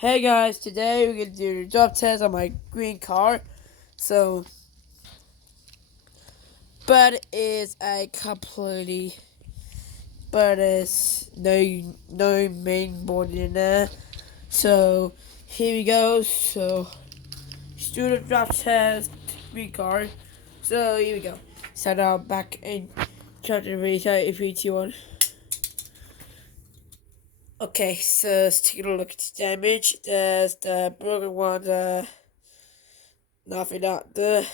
Hey guys, today we're gonna do the drop test on my green car. So, but it's a completely, but it's no main board in there. So here we go. So student drop test green car. So here we go. So now back in chapter restart if we two one. Okay, so let's take a look at the damage. There's the broken one. Nothing out there.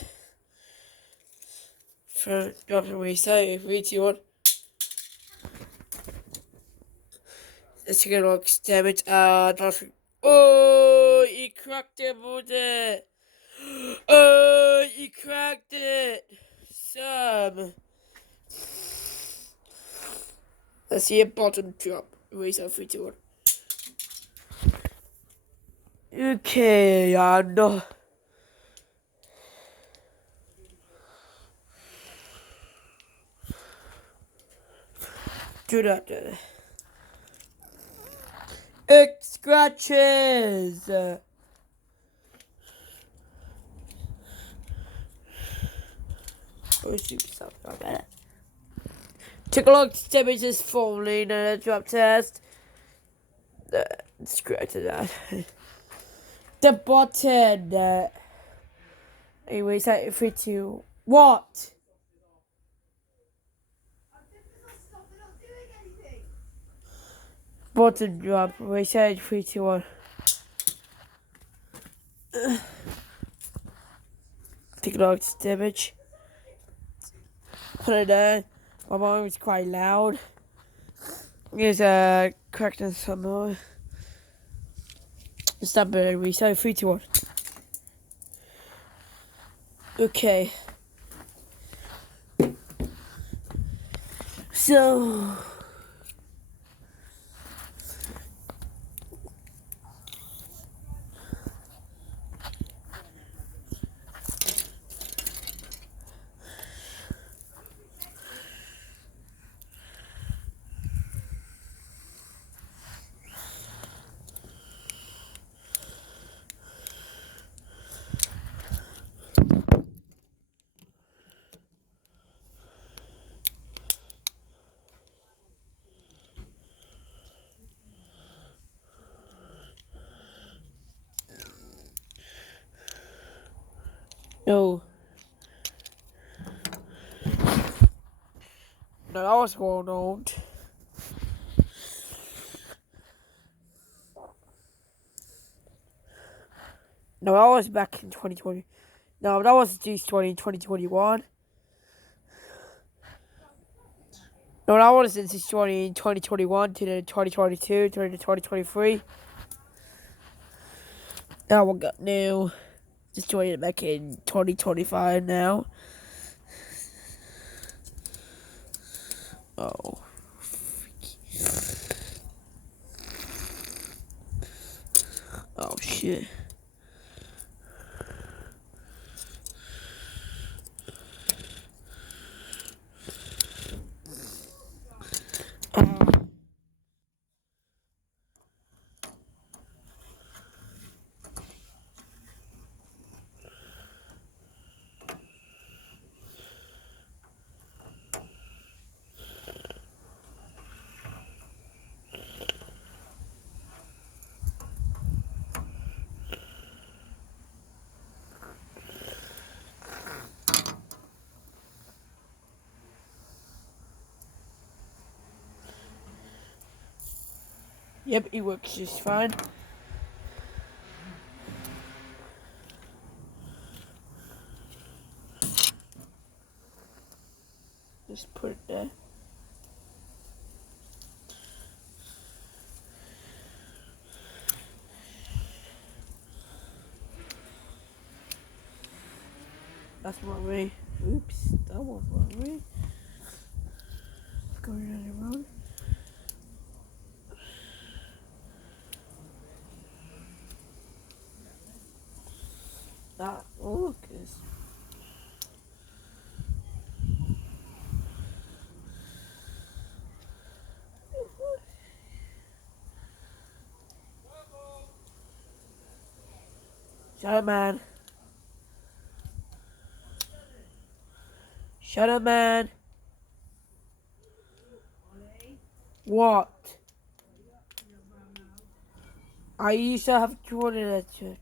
For dropping reset if we two one. Let's take a look. Damage. Dropping. Oh, he cracked it, buddy. Oh, he cracked it. Some. Let's see a bottom drop. Reset 3, 2, 1. Okay, no. Do that. X scratches. Oh, shoot, something like that. Take a look. Damage is falling in a drop test. Scratch that. The button. Anyways, that 3, 2. What? Button drop. Reset 3, 2, 1. Take a look. Damage. Put it down. My mom was quite loud. Here's correcting some more. Stop it. Reset 3, 2, 1. Okay. So. No. No, that was well known. No, that was back in 2020. No, that was G20 2021. No, that was in 2021 to the 2022 to the 2023. Now we got new. Just joined it back in 2025 now. Oh. Oh shit. Yep, it works just fine. Just put it there. That's wrong way. Oops, that was wrong way. Going down the road. That look is. Shut up, man. Shut up, man. What? I used to have toilet at churches.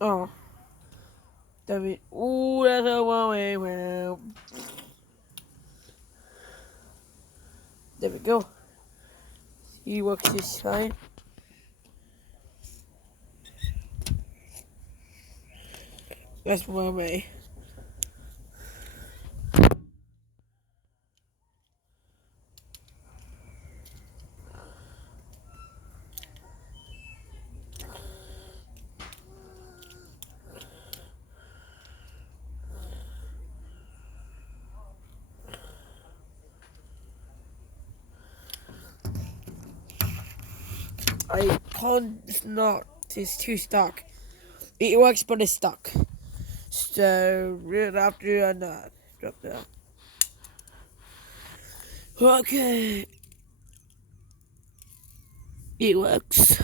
Oh. Damn it. Ooh, that's a one way round. There we go. He works this fine. That's one way. I can't not. It's too stuck. It works, but it's stuck. So right after I not drop that. Okay. It works.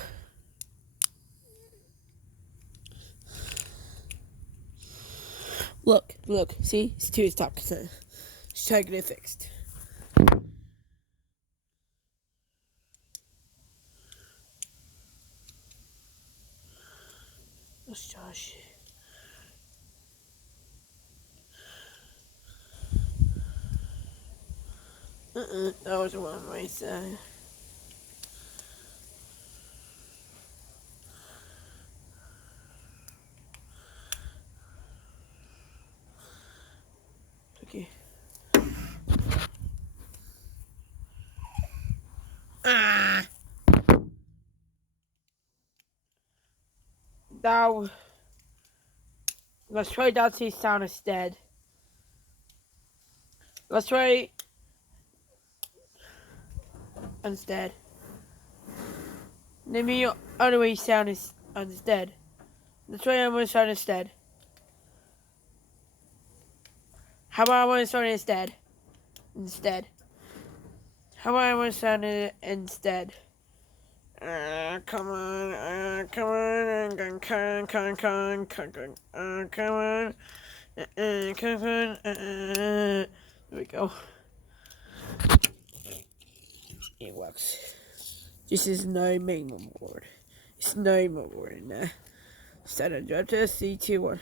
Look, see? It's too stuck, so let's try to get it fixed. Let's Josh. That was one right side. Okay. Ah! Now, let's try Dotsy's sound instead. Let's try instead. Let me other way sound is instead. Let's try I'm gonna sound instead. How about I want to sound instead? How about I want to sound it instead? Come on, come on, there we go. It works. This is no minimum board. It's no more board in there. Set a drop test, C21.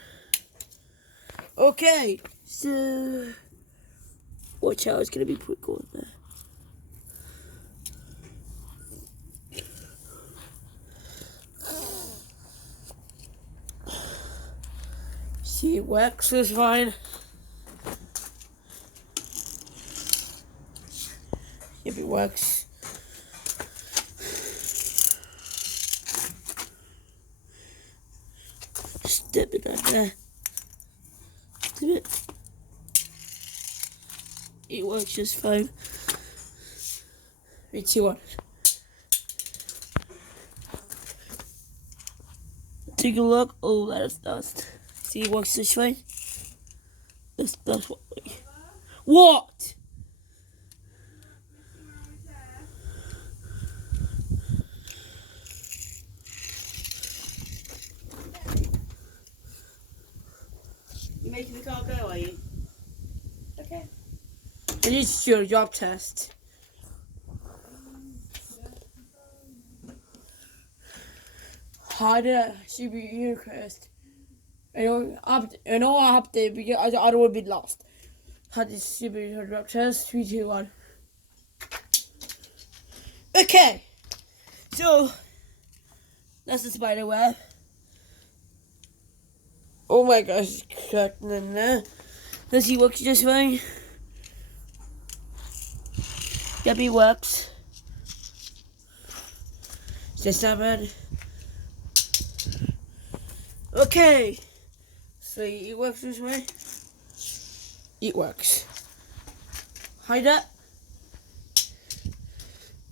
Okay, so watch out, it's gonna be quick on there. See, it works is fine. If it works. Step it right there. Step it. It works just fine. 3, 2, 1. Take a look. Oh, that is dust. See, it works this way. That's what way. What? You making the car go, are you? Okay. I need to do a drop test. Harder should be request. I know I update because I would be lost. Had this super drop test. 3, 2, 1. Okay. So that's the spider web. Oh my gosh, cracked in there. Does he work just fine? Yep, he works. Just not bad. Okay. So it works this way. It works. Hide that.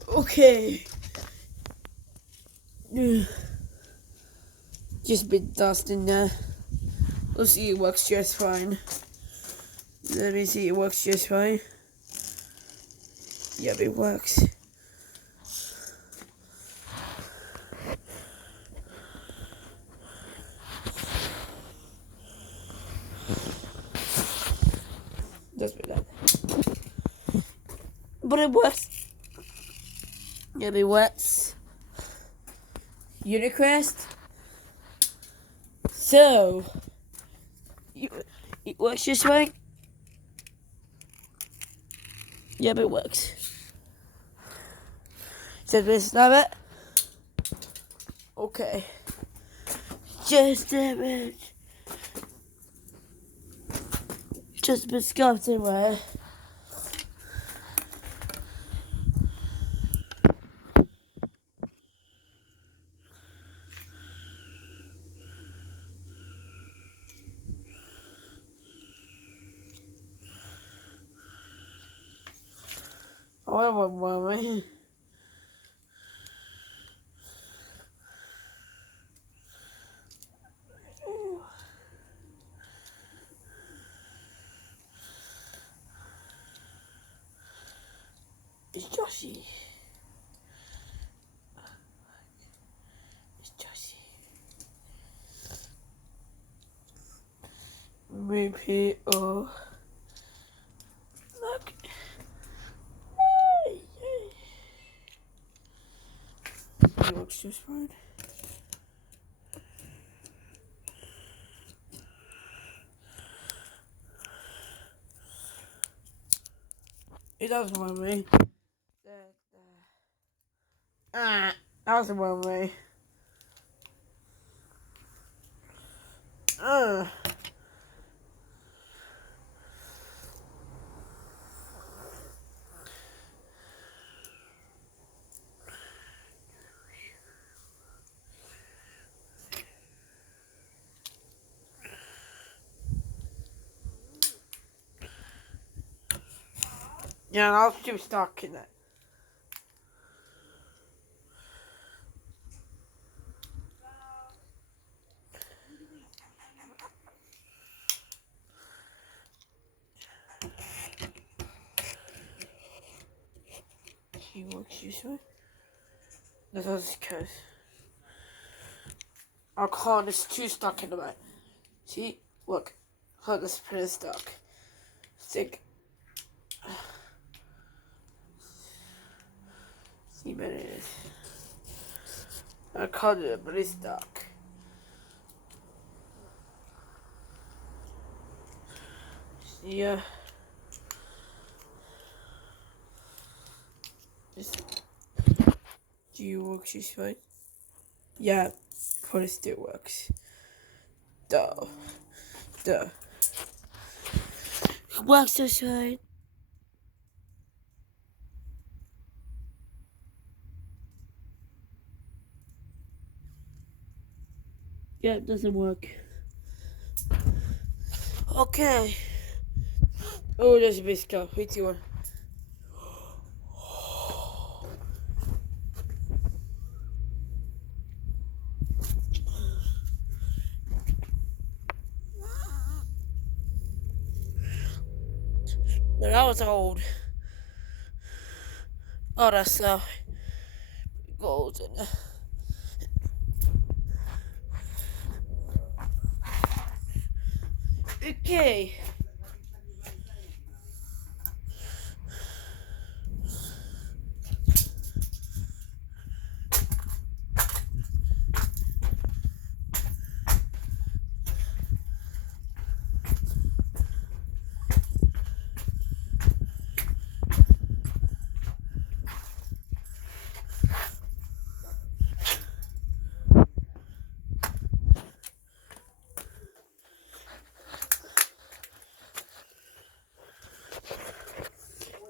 Okay. Just a bit dust in there. Let's see, it works just fine. Let me see, it works just fine. Yep, it works. but it works. Yeah, it works. Unicrest. So, it works this way. Yep, it works. So this is it. Okay. Just a bit. Just a bit scuffed anyway. Oh, wait. It's Joshy. It's Joshy. Maybe, look. It looks just fine. It doesn't want me. That doesn't want me. Yeah, I was too stuck in it. He works this way. That's because our con is too stuck in the way. See? Look. Look, this pin is stuck. Stick. See, but it is. I caught it, but it's stuck. Yeah. Do you work this way? Yeah, but it still works. Duh. It works this way. Yeah, it doesn't work. Okay. Oh, there's a big stuff. Wait, you want? No, that was old. Oh, that's golden. Okay.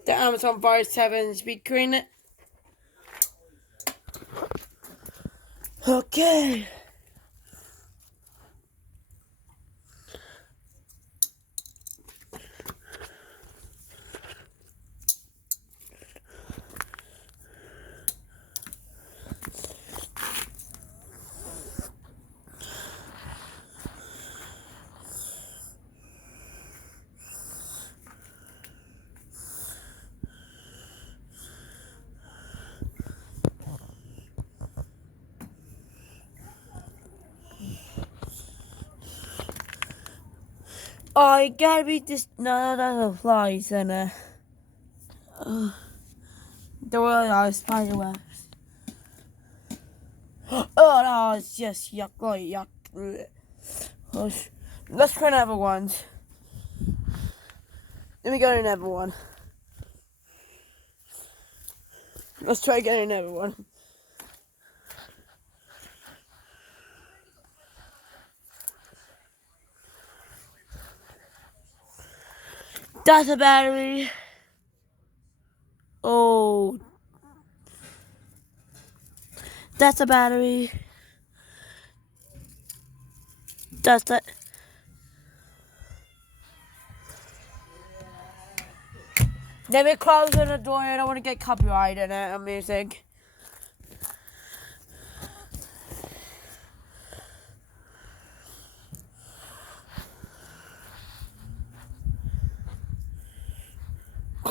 The Amazon Fire 7 speaker. Okay. Oh, it gotta be this. No, flies and There were spiderwebs. Oh no, it's just yuck, yuck. Let's try another one. Let me go to another one. Let's try getting another one. That's a battery. Oh. That's a battery. That's that. Let me close the door. I don't want to get copyright in it on music.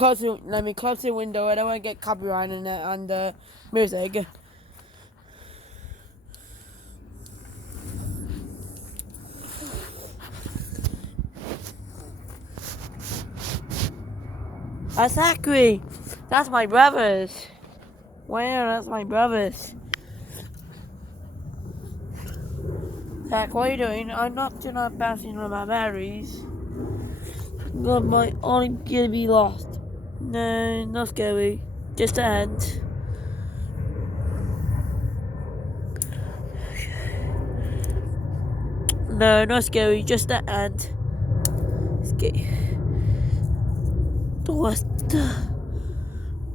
Let me close the window. I don't want to get copyright in it on the music. Exactly. That's my brothers. Wow, that's my brothers. Zach, what are you doing? I'm not bouncing on my batteries. I'm gonna be lost. No, not scary. Just the end. No, not scary. Just the end. Okay.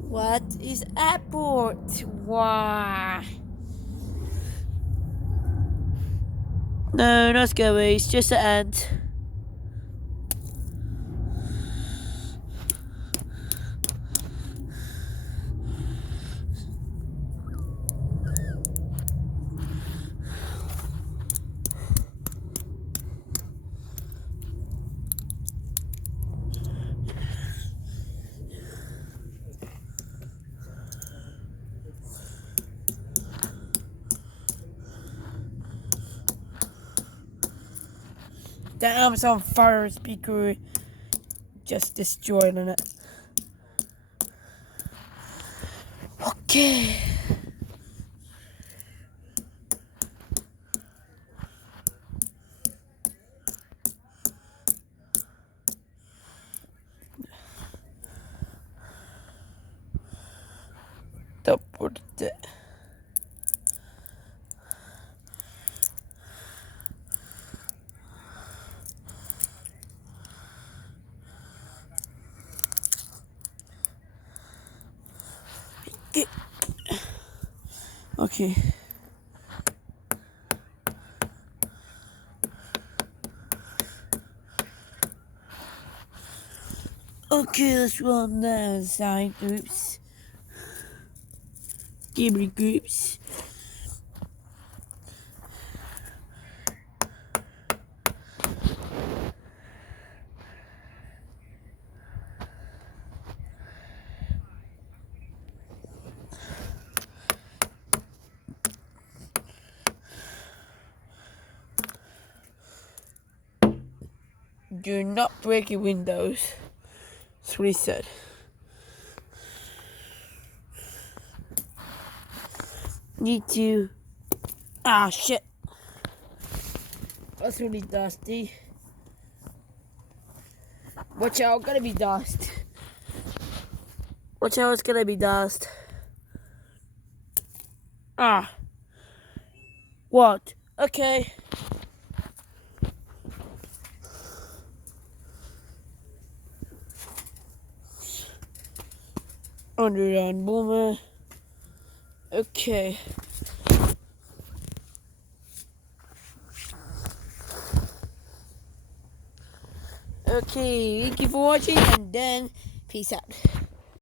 What is airport? Why? No, not scary. It's just the end. The Amazon Fire speaker just destroyed it. Okay. Okay. Okay, let's run the side groups. Gaming groups. Do not break your windows. That's what he said. Need to. Ah, shit. That's really dusty. Watch out, gonna be dust. Watch out, it's gonna be dust. Ah. What? Okay. Underdone Boomer. Okay. Okay, thank you for watching, and then peace out.